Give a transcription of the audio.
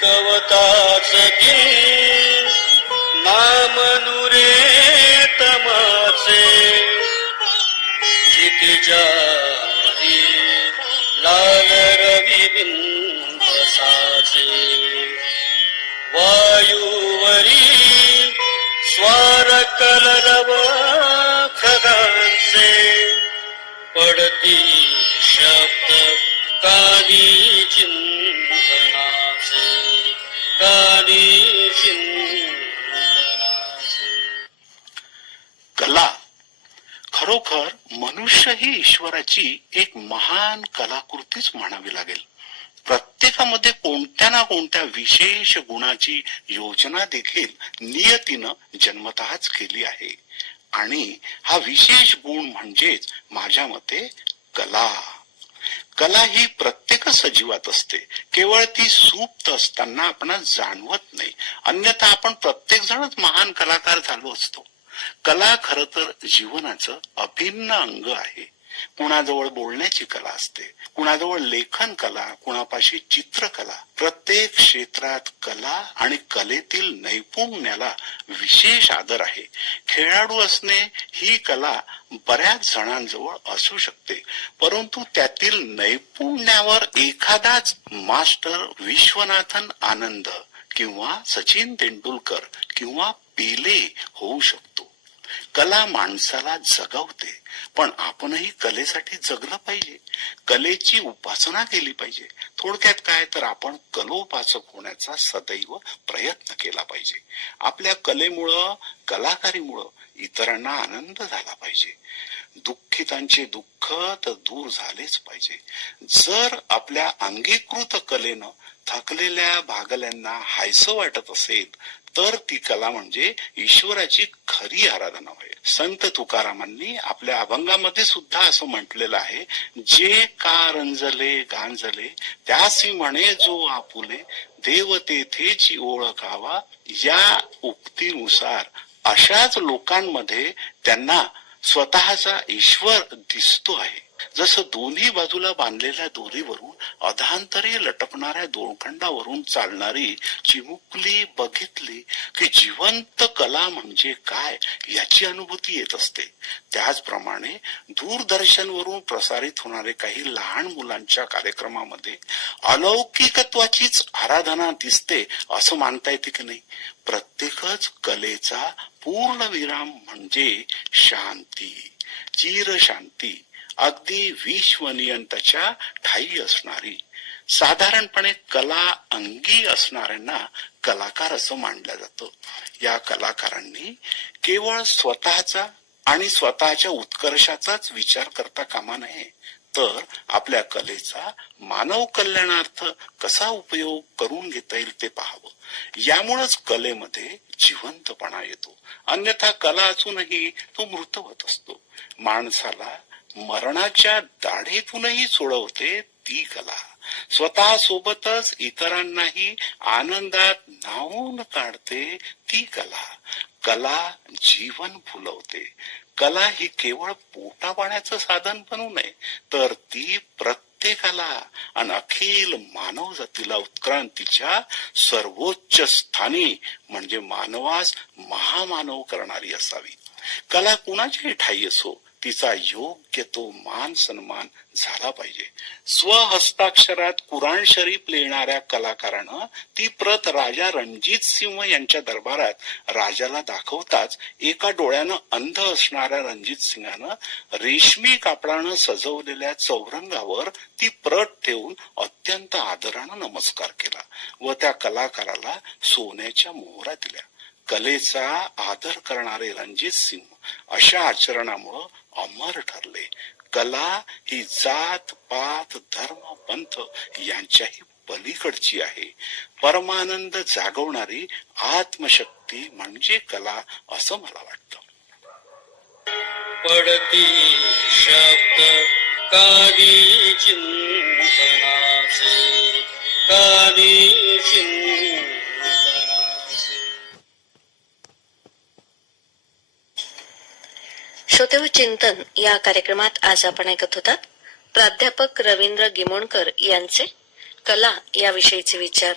कवताच नाम नुरे तमाचे क्षितिजारी लाल रवी बिंबसाचे वायुवरी स्वार कलरव खगांचे पडती शब्द कानी चिंतनाचे कानी चिंतनाचे. कला खरोखर मनुष्य ही ईश्वराची एक महान कलाकृतीच म्हणावी लागेल. प्रत्येकामध्ये कोणत्या ना कोणत्या विशेष गुणाची योजना देखील नियतीनं जन्मतःच केली आहे आणि हा विशेष गुण म्हणजेच माझ्या मते कला. कला ही प्रत्येक सजीवात असते, केवळ ती सुप्त असताना आपण जाणवत नाही, अन्यथा आपण प्रत्येक जणच महान कलाकार झालो असतो. कला खर तर जीवनाचं अभिन्न अंग आहे. कुणाजवळ बोलण्याची कला असते, कुणाजवळ लेखन कला, कुणापाशी चित्रकला. प्रत्येक क्षेत्रात कला आणि कलेतील नैपुण्याला विशेष आदर आहे. खेळाडू असणे ही कला बऱ्याच जणांजवळ असू शकते, परंतु त्यातील नैपुण्यावर एखादाच मास्टर विश्वनाथन आनंद किंवा सचिन तेंडुलकर किंवा पेले होऊ शकतो. कला माणसाला जगवते, पण आपणही कलेसाठी जगलं पाहिजे, कलेची उपासना केली पाहिजे. थोडक्यात काय तर आपण कलोपासक होण्याचा सदैव प्रयत्न केला पाहिजे. आपल्या कलेमुळं, कलाकारीमुळं इतरांना आनंद झाला पाहिजे. दुःखितांचे दुःख तर दूर झालेच पाहिजे. जर आपल्या अंगीकृत कलेनं थकलेल्या भागल्यांना हायसं वाटत असेल तर ती कला म्हणजे ईश्वराची खरी आराधना होय. संत तुकारामांनी आपल्या अभंगामध्ये सुद्धा असं म्हटलेलं आहे, जे का रंजले गांजले त्यासी म्हणे जो आपुले देव तेथेची ओळखावा. या उक्तीनुसार अशाच लोकांमध्ये त्यांना स्वतःचा ईश्वर दिसतो आहे. जसं दोन्ही बाजूला बांधलेल्या दोरीवरून अधांतरी लटकणाऱ्या दोरखंडावरून चालणारी चिमुकली बघितली की जिवंत कला म्हणजे काय याची अनुभूती येत असते. त्याचप्रमाणे दूरदर्शनवरून प्रसारित होणारे काही लहान मुलांच्या कार्यक्रमामध्ये अलौकिकत्वाचीच आराधना दिसते असं मानता येते की नाही. प्रत्येकच कलेचा पूर्ण विराम म्हणजे शांती, चिर शांती, अगदी विश्वनियंताच्या ठायी असणारी. साधारणपणे कला अंगी असणाऱ्यांना कलाकार असं मानलं जातं. या कलाकारांनी केवळ स्वतःचा आणि स्वतःच्या उत्कर्षाचाच विचार करता कामा नये, तर आपल्या कलेचा मानव कल्याणार्थ कसा उपयोग करून घेता येईल ते पाहावं. यामुळेच कलेमध्ये जिवंतपणा येतो. अन्यथा कला असूनही तो मृतवत असतो. माणसाला मरणाच्या दाढीतूनही सोडवते ती कला. स्वतः सोबतच इतरांनाही आनंदात न्हाऊन काढते ती कला. कला जीवन फुलवते. कला ही केवळ पोटा पाण्याचं साधन बनू नये, तर ती प्रत्येकाला आणि अखिल मानव जातीला उत्क्रांतीच्या सर्वोच्च स्थानी म्हणजे मानवास महामानव करणारी असावी. कला कुणाच्याही ठायी असो, तिचा योग्य तो मान सन्मान झाला पाहिजे. स्वहस्ताक्षरात कुराण शरीफ लिहिणाऱ्या कलाकारानं ती प्रत राजा रणजित सिंह यांच्या दरबारात राजाला दाखवताच एका डोळ्यानं अंध असणाऱ्या रणजित सिंहानं रेशमी कापडानं सजवलेल्या चौरंगावर ती प्रत ठेवून अत्यंत आदरानं नमस्कार केला व त्या कलाकाराला सोन्याच्या मोहरा दिल्या. कलेचा आदर करणारे रणजित सिंह अशा आचरणामुळं अमर ठरले. कला ही जात पात धर्म पंथ यांच्याही पलीकडची आहे. परमानंद जागवणारी आत्मशक्ती म्हणजे कला असं मला वाटतं. पडती शब्द कानी चिंतनाचे कानी चिंतनाचे. श्रोतेहो चिंतन या कार्यक्रमात आज आपण ऐकत होतात प्राध्यापक रवींद्र गिमोणकर यांचे कला याविषयीचे विचार